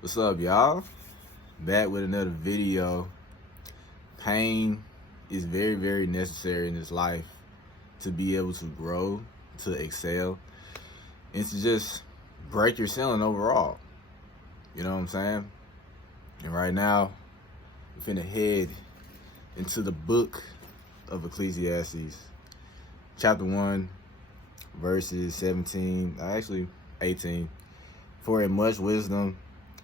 What's up, y'all? Back with another video. Pain is very, very necessary in this life to be able to grow, to excel, and to just break your ceiling overall. You know what I'm saying? And right now, we're finna head into the book of Ecclesiastes, chapter 1, verses 17, actually 18. For in much wisdom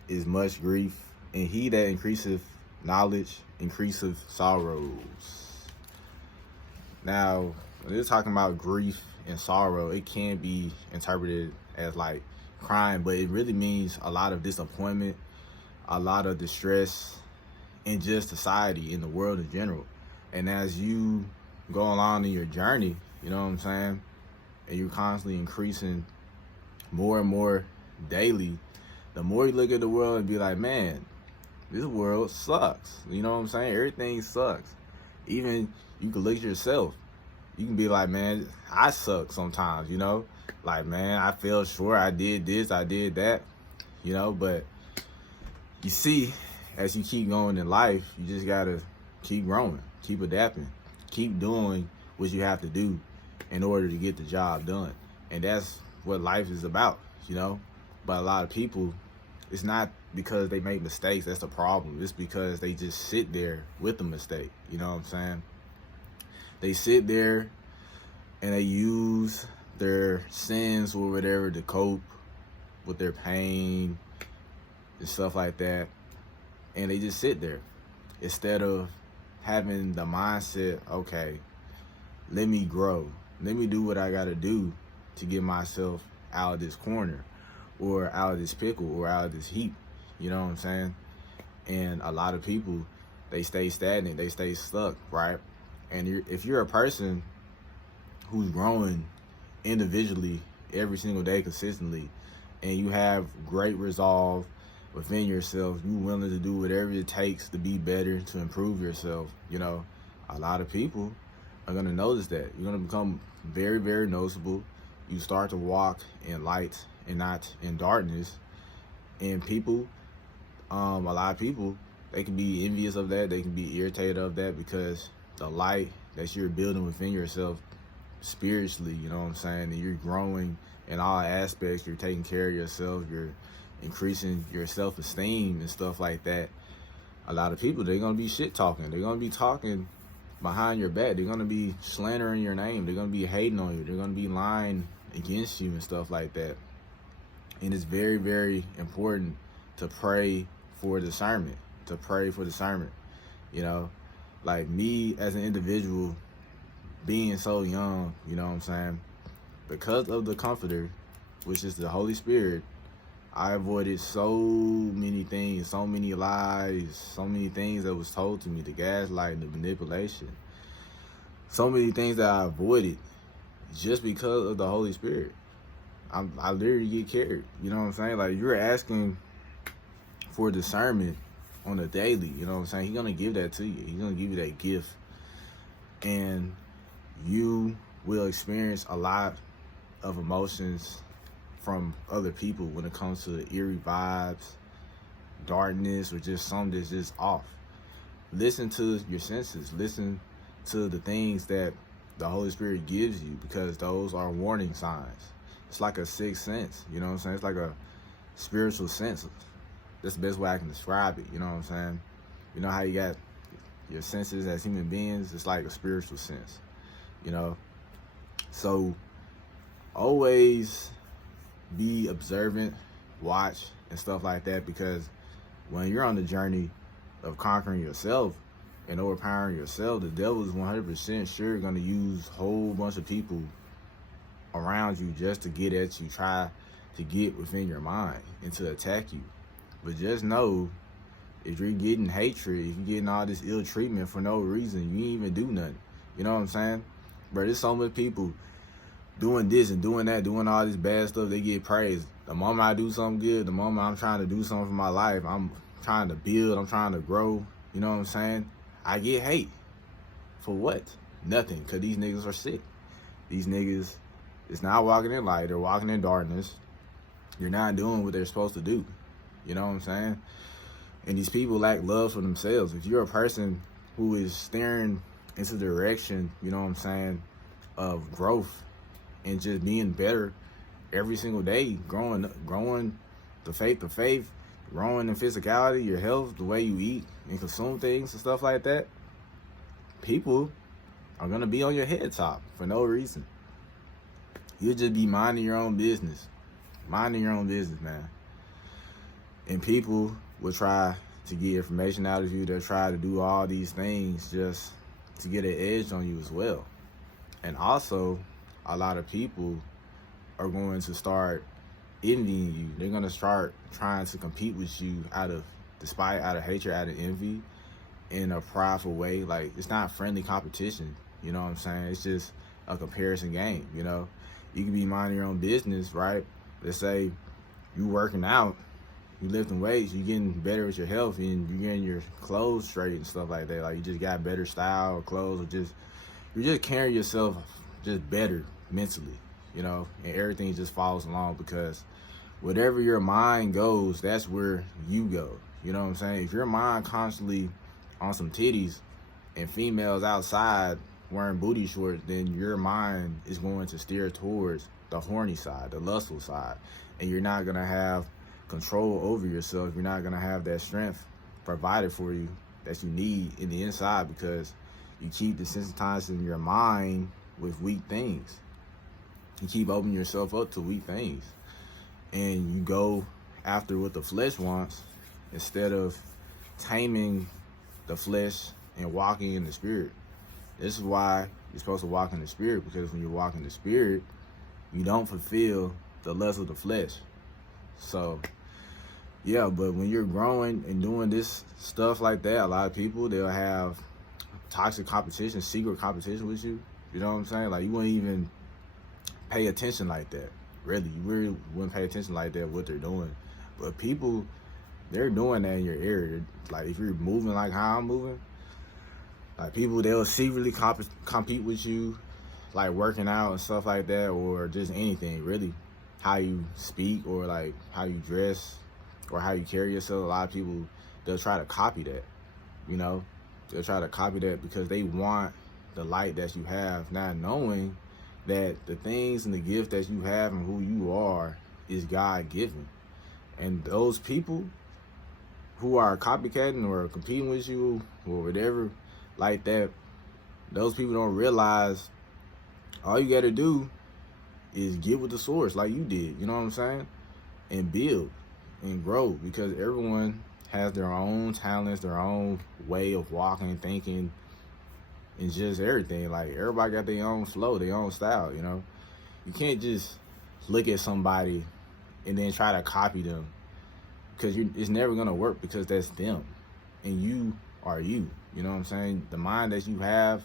is much grief, and he that increaseth knowledge increaseth sorrows. Now, when they're talking about grief and sorrow, it can be interpreted as like crying, but it really means a lot of disappointment, a lot of distress in just society, in the world in general. And as you go along in your journey, you know what I'm saying, and you're constantly increasing more and more daily, the more you look at the world and be like, man, this world sucks. You know what I'm saying? Everything sucks. Even you can look at yourself. You can be like, man, I suck sometimes, you know? Like, man, I fell short. I did this, I did that, you know? But you see, as you keep going in life, you just got to keep growing, keep adapting, keep doing what you have to do in order to get the job done. And that's what life is about, you know? But a lot of people, it's not because they make mistakes that's the problem. It's because they just sit there with the mistake. You know what I'm saying? They sit there and they use their sins or whatever to cope with their pain and stuff like that. And they just sit there instead of having the mindset, okay, let me grow. Let me do what I got to do to get myself out of this corner or out of this pickle or out of this heap. You know what I'm saying? And a lot of people, they stay stagnant, they stay stuck, right? And if you're a person who's growing individually every single day consistently, and you have great resolve within yourself, you're willing to do whatever it takes to be better, to improve yourself, you know, a lot of people are going to notice that. You're going to become very, very noticeable. You start to walk in light and not in darkness. And people, a lot of people, they can be envious of that. They can be irritated of that because the light that you're building within yourself spiritually, you know what I'm saying, and you're growing in all aspects. You're taking care of yourself. You're increasing your self-esteem and stuff like that. A lot of people, they're going to be shit talking. They're going to be talking behind your back. They're going to be slandering your name. They're going to be hating on you. They're going to be lying against you and stuff like that. And it's very, very important to pray for discernment, you know, like me as an individual being so young, you know what I'm saying, because of the comforter, which is the Holy Spirit, I avoided so many things, so many lies, so many things that was told to me, the gaslighting, the manipulation, so many things that I avoided just because of the Holy Spirit. I literally get carried, you know what I'm saying? Like, you're asking for discernment on a daily, you know what I'm saying? He's going to give that to you. He's going to give you that gift. And you will experience a lot of emotions from other people when it comes to eerie vibes, darkness, or just something that's just off. Listen to your senses. Listen to the things that the Holy Spirit gives you, because those are warning signs. It's like a sixth sense, you know what I'm saying? It's like a spiritual sense. That's the best way I can describe it, you know what I'm saying? You know how you got your senses as human beings? It's like a spiritual sense, you know? So always be observant, watch, and stuff like that, because when you're on the journey of conquering yourself and overpowering yourself, the devil is 100% sure going to use a whole bunch of people around you just to get at you, try to get within your mind and to attack you. But just know, if you're getting hatred, if you're getting all this ill treatment for no reason, you ain't even do nothing. You know what I'm saying? Bro, there's so many people doing this and doing that, doing all this bad stuff, they get praised. The moment I do something good, the moment I'm trying to do something for my life, I'm trying to build, I'm trying to grow, you know what I'm saying? I get hate. For what? Nothing, because these niggas are sick. These niggas is not walking in light, they're walking in darkness. You're not doing what they're supposed to do. You know what I'm saying? And these people lack love for themselves. If you're a person who is staring into the direction, you know what I'm saying, of growth and just being better every single day, growing the faith to faith, growing in physicality, your health, the way you eat and consume things and stuff like that, people are gonna be on your head top for no reason. You'll just be minding your own business. Minding your own business, man. And people will try to get information out of you. They'll try to do all these things just to get an edge on you as well. And also, a lot of people are going to start envying you. They're going to start trying to compete with you out of hatred, out of envy, in a prideful way. Like, it's not friendly competition. You know what I'm saying? It's just a comparison game, you know? You can be minding your own business, right? Let's say you working out, you lifting weights, you getting better with your health, and you getting your clothes straight and stuff like that. Like, you just got better style or clothes, or you're just carrying yourself just better mentally, you know, and everything just follows along, because whatever your mind goes, that's where you go. You know what I'm saying? If your mind constantly on some titties and females outside wearing booty shorts, then your mind is going to steer towards the horny side, the lustful side, and you're not going to have control over yourself. You're not going to have that strength provided for you that you need in the inside, because you keep desensitizing your mind with weak things. You keep opening yourself up to weak things, and you go after what the flesh wants instead of taming the flesh and walking in the spirit. This is why you're supposed to walk in the spirit, because when you walk in the spirit, you don't fulfill the lust of the flesh. So, yeah, but when you're growing and doing this stuff like that, a lot of people, they'll have toxic competition, secret competition with you. You know what I'm saying? Like, you wouldn't even pay attention like that. Really, you really wouldn't pay attention like that what they're doing. But people, they're doing that in your area. Like, if you're moving like how I'm moving, like, people, they'll secretly compete with you, like working out and stuff like that, or just anything, really. How you speak, or like how you dress, or how you carry yourself. A lot of people, they'll try to copy that, you know? They'll try to copy that because they want the light that you have, not knowing that the things and the gift that you have and who you are is God-given. And those people who are copycatting or competing with you or whatever like that, those people don't realize all you got to do is get with the source like you did, you know what I'm saying? And build and grow, because everyone has their own talents, their own way of walking, thinking, and just everything. Like, everybody got their own flow, their own style, you know? You can't just look at somebody and then try to copy them, because it's never going to work, because that's them. And you are you. You know what I'm saying? The mind that you have,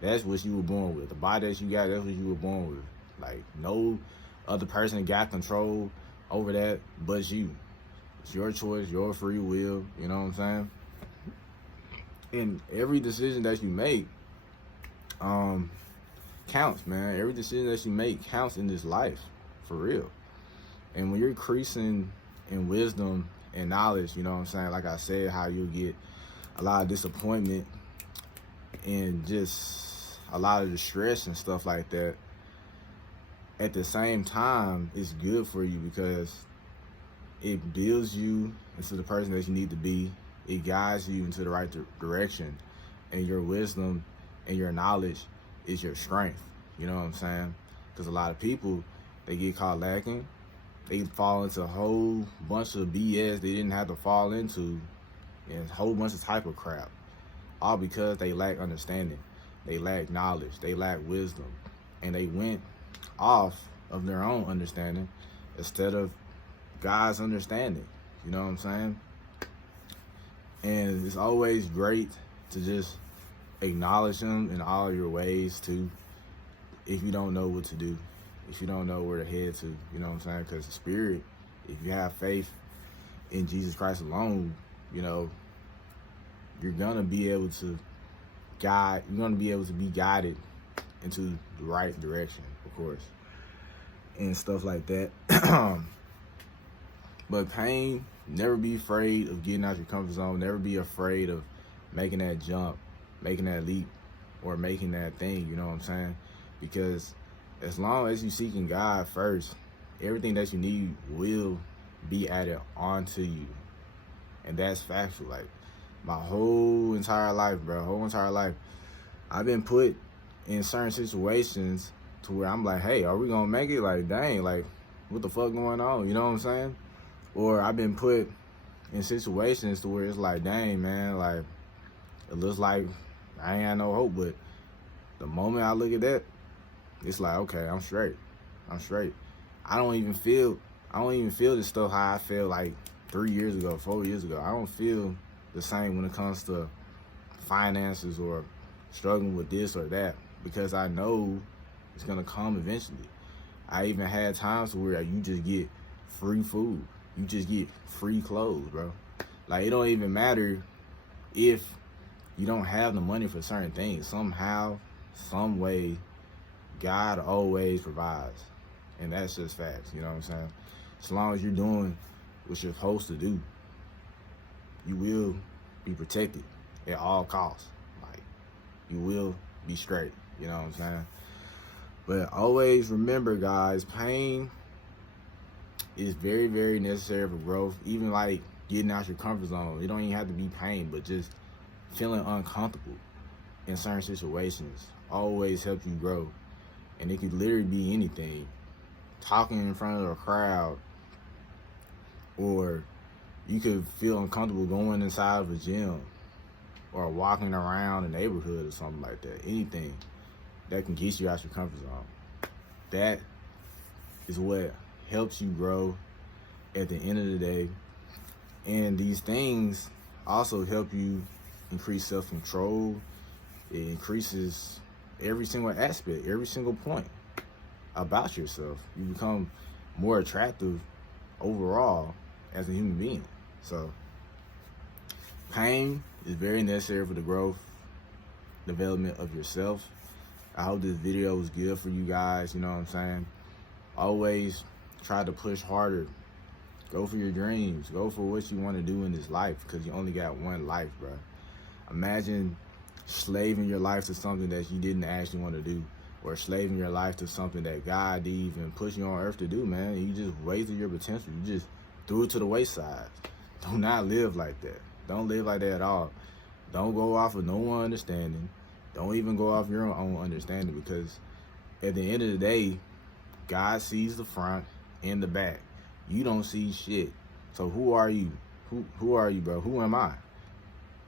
that's what you were born with. The body that you got, that's what you were born with. Like, no other person got control over that but you. It's your choice, your free will, you know what I'm saying? And every decision that you make counts, man. Every decision that you make counts in this life, for real. And when you're increasing in wisdom and knowledge, you know what I'm saying? Like I said, how you'll get a lot of disappointment and just a lot of distress and stuff like that. At the same time, it's good for you, because it builds you into the person that you need to be. It guides you into the right direction. And your wisdom and your knowledge is your strength. You know what I'm saying? Because a lot of people, they get caught lacking. They fall into a whole bunch of BS they didn't have to fall into, and a whole bunch of type of crap. All because they lack understanding. They lack knowledge. They lack wisdom. And they went off of their own understanding instead of God's understanding. You know what I'm saying? And it's always great to just acknowledge Him in all your ways too, if you don't know what to do, if you don't know where to head to, you know what I'm saying? Because the Spirit, if you have faith in Jesus Christ alone, you know, you're gonna be able to be guided into the right direction, of course, and stuff like that. But pain Never be afraid of getting out your comfort zone. Never be afraid of making that jump, making that leap, or making that thing, you know what I'm saying? Because as long as you seeking God first, everything that you need will be added onto you. And that's factual. Like, my whole entire life, I've been put in certain situations to where I'm like, hey, are we gonna make it? Like, dang, like, what the fuck going on? You know what I'm saying? Or I've been put in situations to where it's like, dang, man, like, it looks like I ain't got no hope. But the moment I look at that, it's like, okay, I'm straight. I don't even feel this stuff how I felt like 3 years ago, 4 years ago. I don't feel the same when it comes to finances or struggling with this or that, because I know it's gonna come eventually. I even had times where you just get free food, you just get free clothes, bro. Like, it don't even matter if you don't have the money for certain things. Somehow, some way, God always provides. And that's just facts, you know what I'm saying? As long as you're doing what you're supposed to do, you will be protected at all costs. Like, you will be straight, you know what I'm saying? But always remember, guys, pain is very, very necessary for growth. Even like getting out your comfort zone. It don't even have to be pain, but just feeling uncomfortable in certain situations always helps you grow. And it could literally be anything. Talking in front of a crowd, or you could feel uncomfortable going inside of a gym, or walking around a neighborhood or something like that. Anything that can get you out your comfort zone. That is what helps you grow at the end of the day. And these things also help you increase self-control. It increases every single aspect, every single point about yourself. You become more attractive overall as a human being. So pain is very necessary for the growth, development of yourself. I hope this video was good for you guys, you know what I'm saying? Always try to push harder. Go for your dreams. Go for what you want to do in this life, because you only got one life, bro. Imagine slaving your life to something that you didn't actually want to do, or slaving your life to something that God didn't even put you on earth to do, man. You just wasted your potential. You just threw it to the wayside. Do not live like that. Don't live like that at all. Don't go off of no one understanding. Don't even go off your own understanding, because at the end of the day, God sees the front and the back. You don't see shit. So who are you? Who are you, bro? Who am I?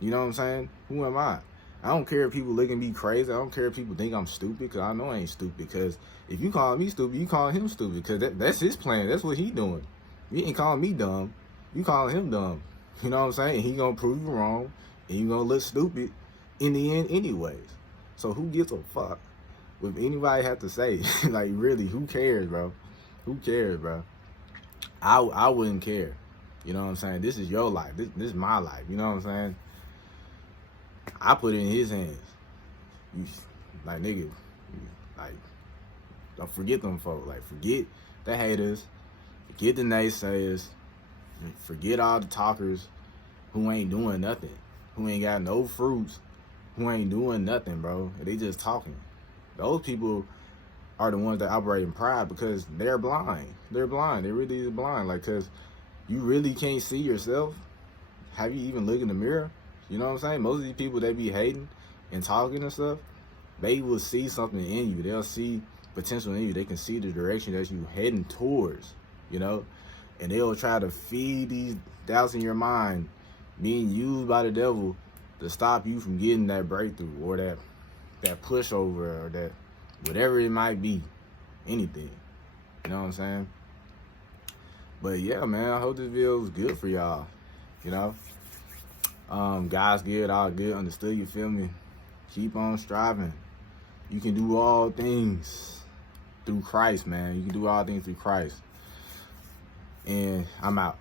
You know what I'm saying? Who am I? I don't care if people look at me crazy. I don't care if people think I'm stupid, because I know I ain't stupid. Because if you call me stupid, you call him stupid, because that's his plan. That's what he doing. You ain't calling me dumb. You calling him dumb. You know what I'm saying? He gonna prove you wrong, and you gonna look stupid in the end anyways. So who gives a fuck what anybody have to say? Like, really, who cares, bro? Who cares, bro? I wouldn't care. You know what I'm saying? This is your life. This is my life. You know what I'm saying? I put it in his hands. You, like, nigga, like, don't forget them folks. Like, forget the haters, forget the naysayers, forget all the talkers who ain't doing nothing, who ain't got no fruits, who ain't doing nothing, bro. They just talking. Those people are the ones that operate in pride, because they're blind. They're blind. They really is blind. Like, because you really can't see yourself. Have you even looked in the mirror? You know what I'm saying? Most of these people that be hating and talking and stuff, they will see something in you. They'll see potential in you. They can see the direction that you heading towards, you know? And they'll try to feed these doubts in your mind, being used by the devil to stop you from getting that breakthrough, or that pushover, or that whatever it might be. Anything. You know what I'm saying? But yeah, man, I hope this video was good for y'all. You know? God's good, all good, understood, you feel me? Keep on striving. You can do all things through Christ, man. You can do all things through Christ. And I'm out.